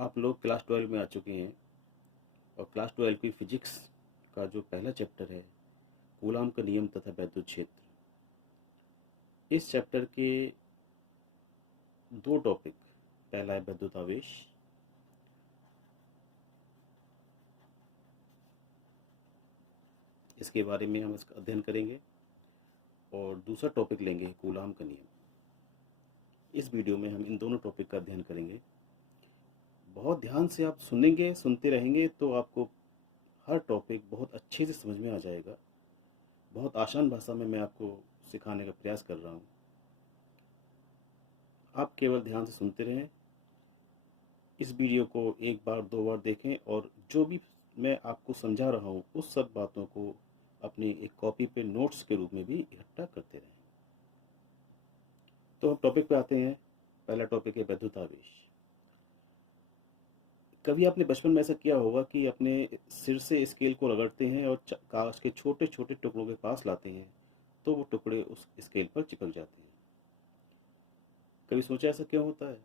आप लोग क्लास 12 में आ चुके हैं और क्लास 12 की फिजिक्स का जो पहला चैप्टर है कूलाम का नियम तथा वैद्युत क्षेत्र, इस चैप्टर के दो टॉपिक, पहला है वैद्युत आवेश, इसके बारे में हम इसका अध्ययन करेंगे और दूसरा टॉपिक लेंगे कूलाम का नियम। इस वीडियो में हम इन दोनों टॉपिक का अध्ययन करेंगे। बहुत ध्यान से आप सुनेंगे, सुनते रहेंगे तो आपको हर टॉपिक बहुत अच्छे से समझ में आ जाएगा। बहुत आसान भाषा में मैं आपको सिखाने का प्रयास कर रहा हूँ। आप केवल ध्यान से सुनते रहें, इस वीडियो को एक बार दो बार देखें और जो भी मैं आपको समझा रहा हूँ उस सब बातों को अपनी एक कॉपी पे नोट्स के रूप में भी इकट्ठा करते रहें। तो हम टॉपिक पे आते हैं। पहला टॉपिक है वैद्युत आवेश। कभी आपने बचपन में ऐसा किया होगा कि अपने सिर से स्केल को रगड़ते हैं और कागज के छोटे छोटे टुकड़ों के पास लाते हैं तो वो टुकड़े उस स्केल पर चिपक जाते हैं। कभी सोचा ऐसा क्यों होता है?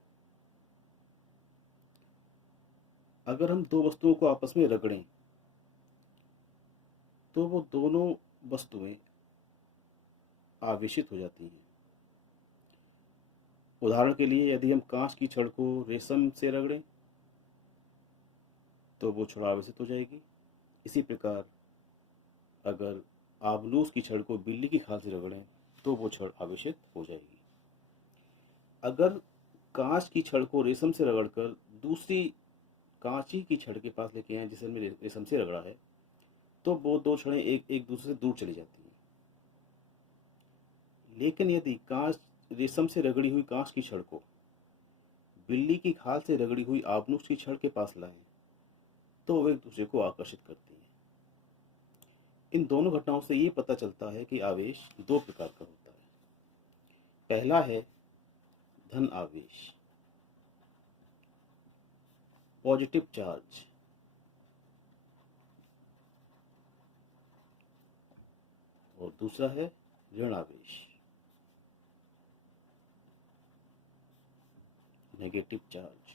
अगर हम दो वस्तुओं को आपस में रगड़ें तो वो दोनों वस्तुएं आवेशित हो जाती हैं। उदाहरण के लिए यदि हम कांच की छड़ को रेशम से रगड़ें तो वो छड़ आवेशित हो जाएगी। इसी प्रकार अगर आबनूस की छड़ को बिल्ली की खाल से रगड़ें तो वो छड़ आवेशित हो जाएगी। अगर कांच की छड़ को रेशम से रगड़कर दूसरी कांची की छड़ के पास लेके आए जिसे हमने रेशम से रगड़ा है तो वो दो छड़ें एक एक दूसरे से दूर चली जाती हैं। लेकिन यदि कांच रेशम से रगड़ी हुई कांच की छड़ को बिल्ली की खाल से रगड़ी हुई आबनूस की छड़ के पास लाएं तो वो एक दूसरे को आकर्षित करती हैं। इन दोनों घटनाओं से ये पता चलता है कि आवेश दो प्रकार का होता है। पहला है धन आवेश, पॉजिटिव चार्ज, और दूसरा है ऋण आवेश, नेगेटिव चार्ज।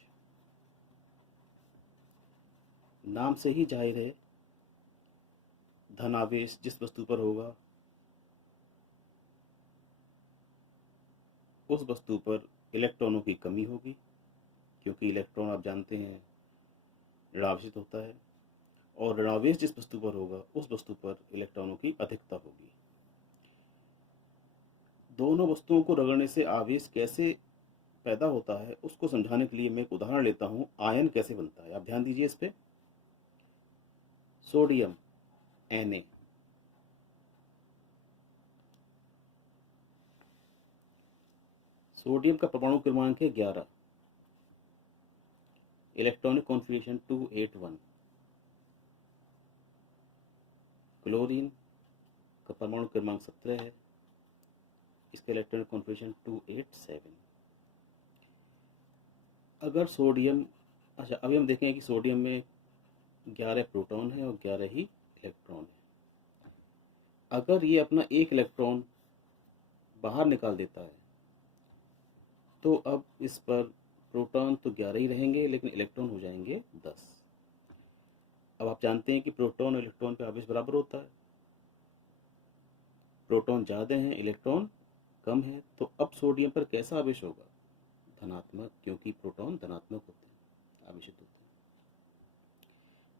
नाम से ही जाहिर है, धन आवेश जिस वस्तु पर होगा उस वस्तु पर इलेक्ट्रॉनों की कमी होगी, क्योंकि इलेक्ट्रॉन आप जानते हैं ऋणावेशित होता है, और ऋणावेश जिस वस्तु पर होगा उस वस्तु पर इलेक्ट्रॉनों की अधिकता होगी। दोनों वस्तुओं को रगड़ने से आवेश कैसे पैदा होता है उसको समझाने के लिए मैं एक उदाहरण लेता हूं। आयन कैसे बनता है, आप ध्यान दीजिए इस पे। सोडियम Na, सोडियम का परमाणु क्रमांक है 11, इलेक्ट्रॉनिक कॉन्फ़िगरेशन 281। क्लोरीन का परमाणु क्रमांक 17 है, इसका इलेक्ट्रॉनिक कॉन्फ़िगरेशन 287। अगर सोडियम, अच्छा अभी हम देखेंगे कि सोडियम में 11 प्रोटॉन है और 11 ही इलेक्ट्रॉन है। अगर ये अपना एक इलेक्ट्रॉन बाहर निकाल देता है तो अब इस पर प्रोटॉन तो 11 ही रहेंगे लेकिन इलेक्ट्रॉन हो जाएंगे 10। अब आप जानते हैं कि प्रोटॉन और इलेक्ट्रॉन का आवेश बराबर होता है। प्रोटॉन ज़्यादा हैं, इलेक्ट्रॉन कम है, तो अब सोडियम पर कैसा आवेश होगा? धनात्मक, क्योंकि प्रोटॉन धनात्मक होते हैं, आवेशित होते हैं।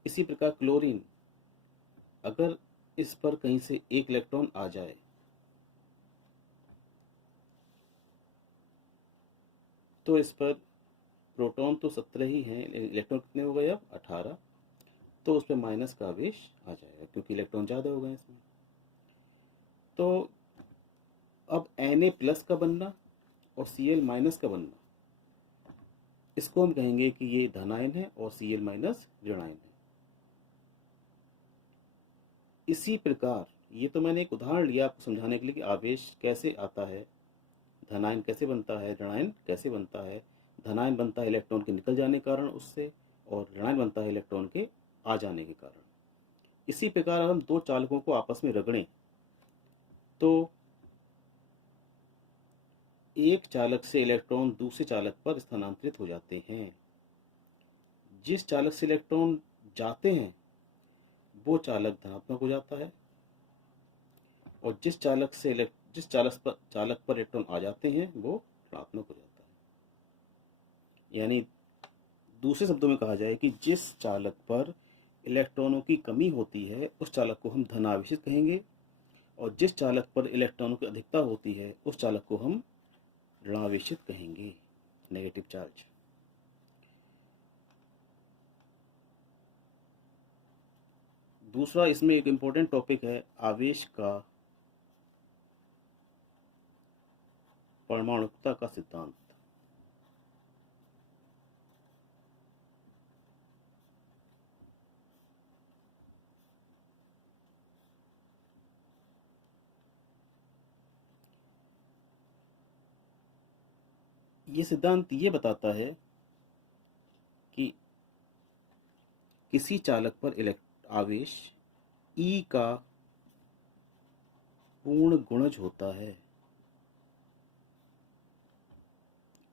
इसी प्रकार क्लोरीन, अगर इस पर कहीं से एक इलेक्ट्रॉन आ जाए तो इस पर प्रोटॉन तो 17 ही हैं, इलेक्ट्रॉन कितने हो गए अब? 18। तो उस पर माइनस का आवेश आ जाएगा क्योंकि इलेक्ट्रॉन ज़्यादा हो गए इसमें। तो अब Na+ का बनना और Cl- का बनना, इसको हम कहेंगे कि ये धनायन है और Cl- ऋणायन है। इसी प्रकार ये तो मैंने एक उदाहरण लिया आपको समझाने के लिए कि आवेश कैसे आता है, धनायन कैसे बनता है, ऋणायन कैसे बनता है। धनायन बनता है इलेक्ट्रॉन के निकल जाने के कारण उससे, और ऋणायन बनता है इलेक्ट्रॉन के आ जाने के कारण। इसी प्रकार हम दो चालकों को आपस में रगड़ें तो एक चालक से इलेक्ट्रॉन दूसरे चालक पर स्थानांतरित हो जाते हैं। जिस चालक से इलेक्ट्रॉन जाते हैं वो चालक धनात्मक हो जाता है, और जिस चालक पर इलेक्ट्रॉन आ जाते हैं वो ऋणात्मक हो जाता है। यानी दूसरे शब्दों में कहा जाए कि जिस चालक पर इलेक्ट्रॉनों की कमी होती है उस चालक को हम धनावेशित कहेंगे, और जिस चालक पर इलेक्ट्रॉनों की अधिकता होती है उस चालक को हम ऋणावेशित कहेंगे, नेगेटिव चार्ज। दूसरा इसमें एक इम्पोर्टेंट टॉपिक है आवेश का परमाणुकता का सिद्धांत। ये सिद्धांत ये बताता है कि किसी चालक पर आवेश E का पूर्ण गुणज होता है।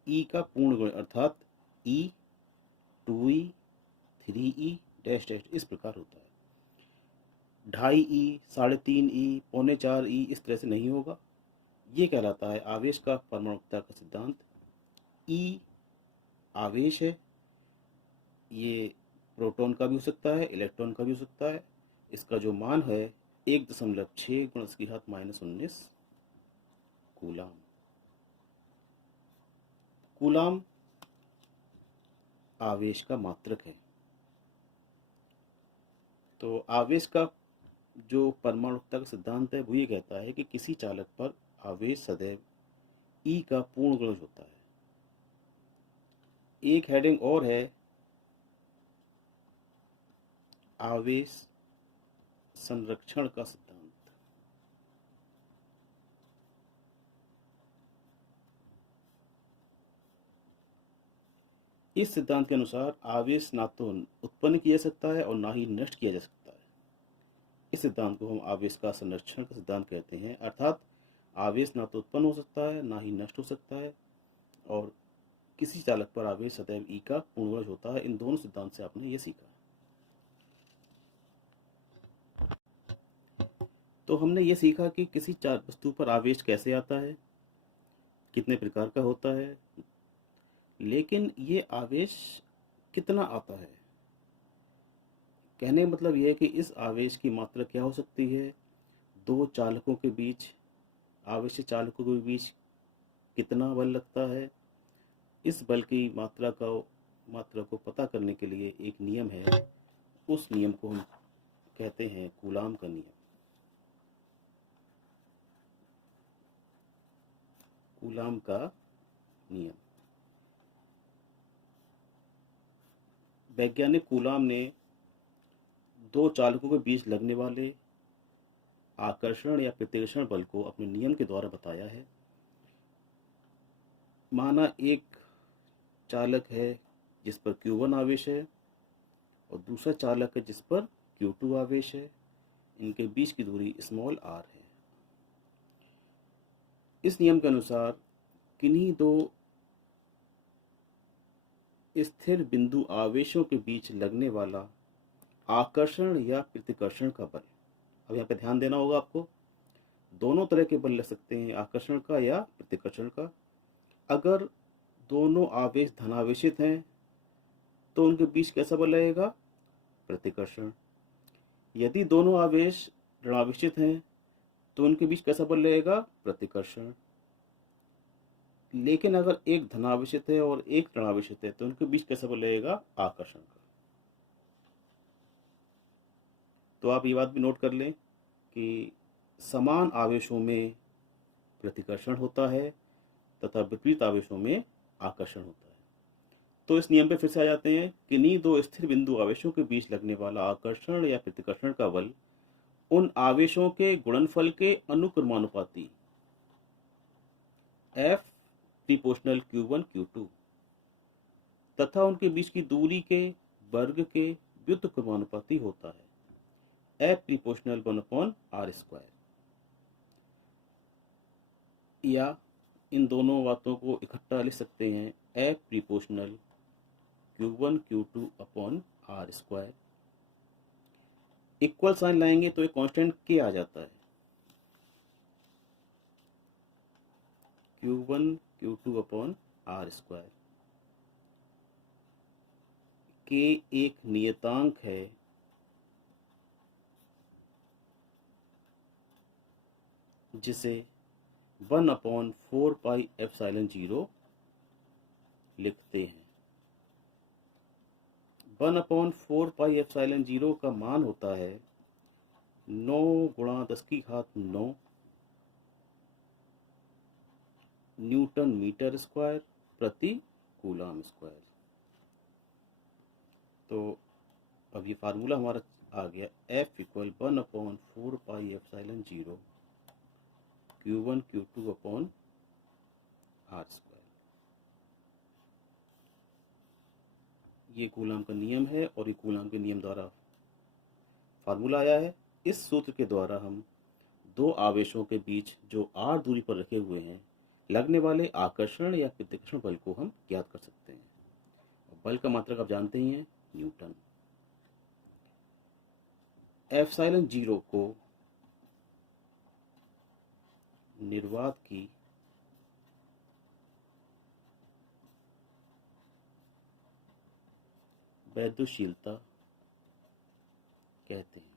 E का पूर्ण गुणज अर्थात E 2E 3E dash dash इस प्रकार होता है। 2.5E 3.5E 3.25E इस तरह से नहीं होगा। ये कहलाता है आवेश का परमाणुकता का सिद्धांत। E आवेश है, ये प्रोटॉन का भी हो सकता है, इलेक्ट्रॉन का भी हो सकता है। इसका जो मान है 1.6 × 10⁻⁻19 कूलाम। कूलाम आवेश का मात्रक है। तो आवेश का जो परमाणुकता का सिद्धांत है वो ये कहता है कि किसी चालक पर आवेश सदैव E का पूर्ण गुणज होता है। एक हेडिंग और है आवेश संरक्षण का सिद्धांत। इस सिद्धांत के अनुसार आवेश ना तो उत्पन्न किया जा सकता है और ना ही नष्ट किया जा सकता है। इस सिद्धांत को हम आवेश का संरक्षण का सिद्धांत कहते हैं, अर्थात आवेश ना तो उत्पन्न हो सकता है ना ही नष्ट हो सकता है, और किसी चालक पर आवेश सदैव E का पूर्ण गुणज होता है। इन दोनों सिद्धांत से आपने ये सीखा। तो हमने ये सीखा कि किसी वस्तु पर आवेश कैसे आता है, कितने प्रकार का होता है, लेकिन ये आवेश कितना आता है। कहने का मतलब यह है कि इस आवेश की मात्रा क्या हो सकती है, दो चालकों के बीच, आवेशित चालकों के बीच कितना बल लगता है। इस बल की मात्रा को पता करने के लिए एक नियम है, उस नियम को हम कहते हैं कूलाम का नियम। कूलाम का नियम। वैज्ञानिक कूलाम ने दो चालकों के बीच लगने वाले आकर्षण या प्रतिकर्षण बल को अपने नियम के द्वारा बताया है। माना एक चालक है जिस पर Q1 आवेश है और दूसरा चालक है जिस पर Q2 आवेश है। इनके बीच की दूरी स्मॉल r है। इस नियम के अनुसार किन्हीं दो स्थिर बिंदु आवेशों के बीच लगने वाला आकर्षण या प्रतिकर्षण का बल, अब यहाँ पे ध्यान देना होगा आपको, दोनों तरह के बल लग सकते हैं, आकर्षण का या प्रतिकर्षण का। अगर दोनों आवेश धनावेशित हैं तो उनके बीच कैसा बल लगेगा, प्रतिकर्षण। यदि दोनों आवेश ऋणावेशित हैं तो उनके बीच कैसा बल लगेगा, प्रतिकर्षण। लेकिन अगर एक धनावेशित है और एक ऋणावेशित है तो उनके बीच कैसा बल लगेगा, आकर्षण का। तो आप ये बात भी नोट कर लें कि समान आवेशों में प्रतिकर्षण होता है तथा विपरीत आवेशों में आकर्षण होता है। तो इस नियम पे फिर से आ जाते हैं, किन्हीं दो स्थिर बिंदु आवेशों के बीच लगने वाला आकर्षण या प्रतिकर्षण का बल उन आवेशों के गुणनफल के अनुक्रमानुपाती F प्रीपोर्शनल Q1 Q2 तथा उनके बीच की दूरी के वर्ग के व्युत्क्रमानुपाती होता है, F प्रीपोर्शनल 1/r²। या इन दोनों बातों को इकट्ठा लिख सकते हैं, F proportional Q1 Q2 upon r square. Equal sign लाएंगे तो एक कांस्टेंट के आ जाता है, Q1 Q2 upon r square. के एक नियतांक है जिसे 1/4πε0 लिखते हैं। 1/4πε0 का मान होता है 9 × 10⁻9 न्यूटन मीटर स्क्वायर प्रति कूलम स्क्वायर। तो अब ये फार्मूला हमारा आ गया, F = 1/4πε0 Q1 Q2 upon r square. ये कूलम का नियम है और ये कूलम के नियम द्वारा फार्मूला आया है। इस सूत्र के द्वारा हम दो आवेशों के बीच जो r दूरी पर रखे हुए हैं लगने वाले आकर्षण या प्रतिकर्षण बल को हम ज्ञात कर सकते हैं। बल का मात्रक आप जानते ही हैं, न्यूटन। ε0 को निर्वात की वैद्युतशीलता कहते हैं।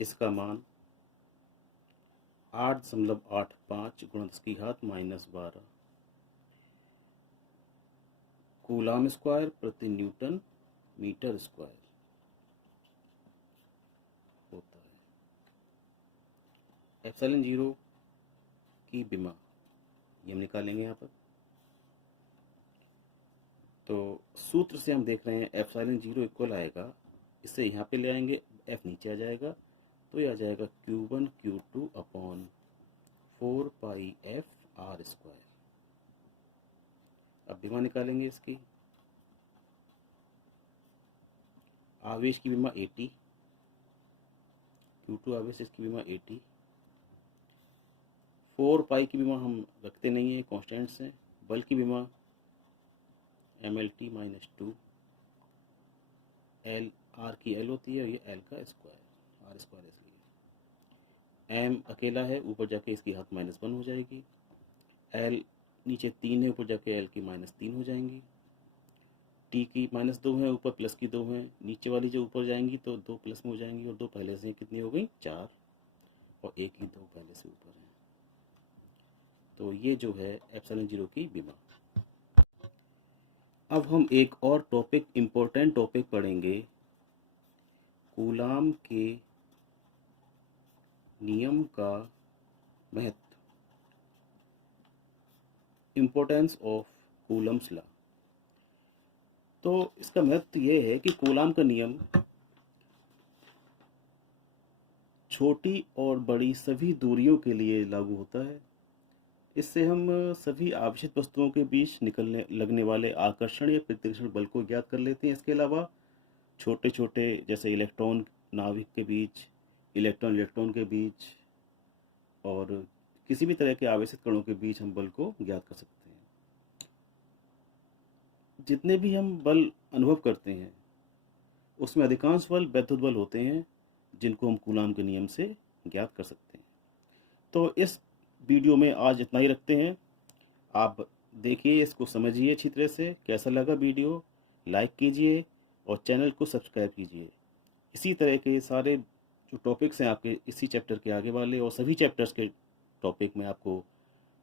इसका मान 8.85 × 10⁻12 कूलम स्क्वायर प्रति न्यूटन मीटर स्क्वायर होता है। ε0 की विमा ये हम निकालेंगे यहाँ पर। तो सूत्र से हम देख रहे हैं ε0 इक्वल आएगा, इससे यहाँ पे ले आएंगे, F नीचे आ जाएगा, तो ये आ जाएगा Q1 Q2 upon 4πF r square. अब विमा निकालेंगे इसकी। आवेश की विमा 80, Q2 आवेश, इसकी विमा 80। 4π की विमा हम रखते नहीं है, कांस्टेंट्स हैं। बल की विमा mLT - 2, L R की L होती है और ये L का स्क्वायर, R स्क्वायर इसलिए। M अकेला है, ऊपर जाके इसकी घात -1 हो जाएगी। L नीचे 3 है, ऊपर जाके L की -3 हो जाएंगी। T की -2 है, ऊपर प्लस की 2 है, नीचे वाली जो ऊपर जाएंगी तो 2 प्लस में हो जाएंगी, और 2 पहले से कितनी हो गई, 4, और एक ही 2 पहले से ऊपर है। तो ये जो है ε0 की विमा। अब हम एक और टॉपिक, इम्पोर्टेंट टॉपिक पढ़ेंगे, कूलम के नियम का महत्व, इम्पोर्टेंस ऑफ कूलम्स लॉ। तो इसका महत्व ये है कि कूलम का नियम छोटी और बड़ी सभी दूरियों के लिए लागू होता है। इससे हम सभी आवश्यक वस्तुओं के बीच लगने वाले आकर्षण या प्रतिकर्षण बल को ज्ञात कर लेते हैं। इसके अलावा छोटे छोटे जैसे इलेक्ट्रॉन नाभिक के बीच, इलेक्ट्रॉन के बीच, और किसी भी तरह के आवेशित कणों के बीच हम बल को ज्ञात कर सकते हैं। जितने भी हम बल अनुभव करते हैं उसमें अधिकांश बल वैद्युत बल होते हैं, जिनको हम कूलम के नियम से ज्ञात कर सकते हैं। तो इस वीडियो में आज इतना ही रखते हैं। आप देखिए, इसको समझिए अच्छी तरह से। कैसा लगा वीडियो, लाइक कीजिए और चैनल को सब्सक्राइब कीजिए। इसी तरह के सारे जो टॉपिक्स हैं आपके इसी चैप्टर के आगे वाले और सभी चैप्टर्स के टॉपिक मैं आपको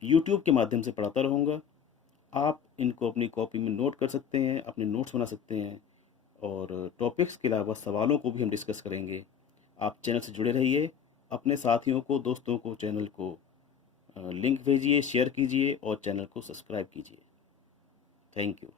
YouTube के माध्यम से पढ़ाता रहूँगा। आप इनको अपनी कॉपी में नोट कर सकते हैं, अपने नोट्स बना सकते हैं, और टॉपिक्स के अलावा सवालों को भी हम डिस्कस करेंगे। आप चैनल से जुड़े रहिए, अपने साथियों को, दोस्तों को चैनल को लिंक भेजिए, शेयर कीजिए और चैनल को सब्सक्राइब कीजिए। Thank you.